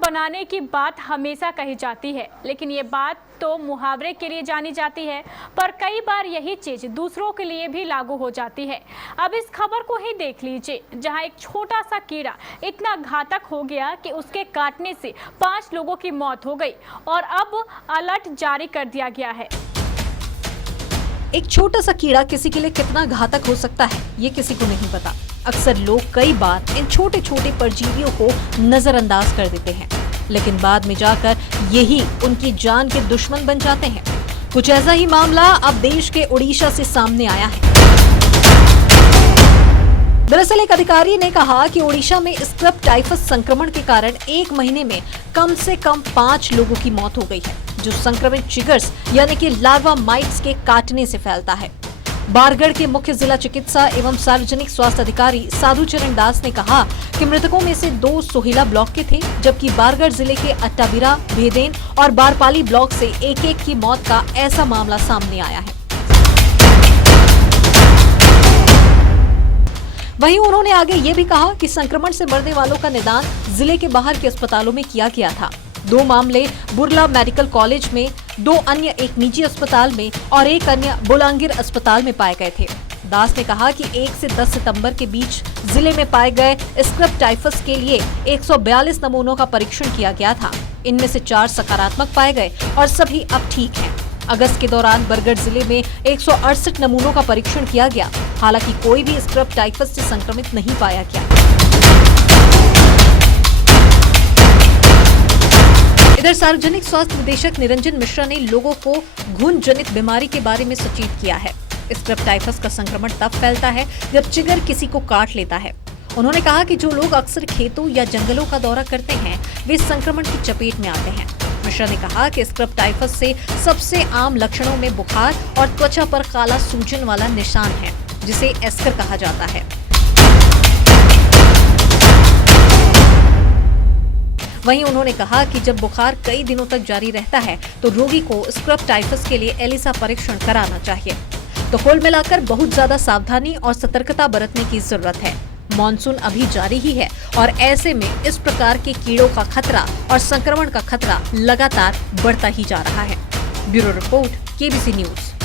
बनाने की बात हमेशा कही जाती है, लेकिन ये बात तो मुहावरे के लिए जानी जाती है, पर कई बार यही चीज दूसरों के लिए भी लागू हो जाती है। अब इस खबर को ही देख लीजिए, जहां एक छोटा सा कीड़ा इतना घातक हो गया कि उसके काटने से 5 लोगों की मौत हो गई और अब अलर्ट जारी कर दिया गया है। एक छोटा सा कीड़ा किसी के लिए कितना घातक हो सकता है, ये किसी को नहीं पता। अक्सर लोग कई बार इन छोटे छोटे परजीवियों को नजरअंदाज कर देते हैं, लेकिन बाद में जाकर यही उनकी जान के दुश्मन बन जाते हैं। कुछ ऐसा ही मामला अब देश के उड़ीसा से सामने आया है। दरअसल एक अधिकारी ने कहा कि ओडिशा में स्क्रब टाइफस संक्रमण के कारण 1 महीने में कम से कम 5 लोगों की मौत हो गई है, जो संक्रमित चिगर्स यानी कि लार्वा माइट्स के काटने से फैलता है। बारगढ़ के मुख्य जिला चिकित्सा एवं सार्वजनिक स्वास्थ्य अधिकारी साधुचरण दास ने कहा कि मृतकों में से 2 सोहिला ब्लॉक के थे, जबकि बारगढ़ जिले के अट्टाबिरा, भेदेन और बारपाली ब्लॉक से एक की मौत का ऐसा मामला सामने आया है। वहीं उन्होंने आगे ये भी कहा कि संक्रमण से मरने वालों का निदान जिले के बाहर के अस्पतालों में किया गया था। 2 मामले बुर्ला मेडिकल कॉलेज में, 2 अन्य एक निजी अस्पताल में और एक अन्य बुलांगिर अस्पताल में पाए गए थे। दास ने कहा कि 1 से 10 सितंबर के बीच जिले में पाए गए स्क्रब टाइफस के लिए 142 नमूनों का परीक्षण किया गया था। इनमें से 4 सकारात्मक पाए गए और सभी अब ठीक हैं। अगस्त के दौरान बरगढ़ जिले में 168 नमूनों का परीक्षण किया गया, हालांकि कोई भी स्क्रब टाइफस से संक्रमित नहीं पाया गया। इधर सार्वजनिक स्वास्थ्य निदेशक निरंजन मिश्रा ने लोगों को घुन जनित बीमारी के बारे में सचेत किया है। स्क्रब टाइफस का संक्रमण तब फैलता है जब चिगर किसी को काट लेता है। उन्होंने कहा कि जो लोग अक्सर खेतों या जंगलों का दौरा करते हैं, वे संक्रमण की चपेट में आते हैं। मिश्रा ने कहा कि स्क्रब टाइफस से सबसे आम लक्षणों में बुखार और त्वचा पर काला सूजन वाला निशान है, जिसे एस्कर कहा जाता है। वहीं उन्होंने कहा कि जब बुखार कई दिनों तक जारी रहता है तो रोगी को स्क्रब टाइफस के लिए एलिसा परीक्षण कराना चाहिए। तो कुल मिलाकर बहुत ज्यादा सावधानी और सतर्कता बरतने की जरूरत है। मॉनसून अभी जारी ही है और ऐसे में इस प्रकार के कीड़ों का खतरा और संक्रमण का खतरा लगातार बढ़ता ही जा रहा है। Bureau report, KBC news.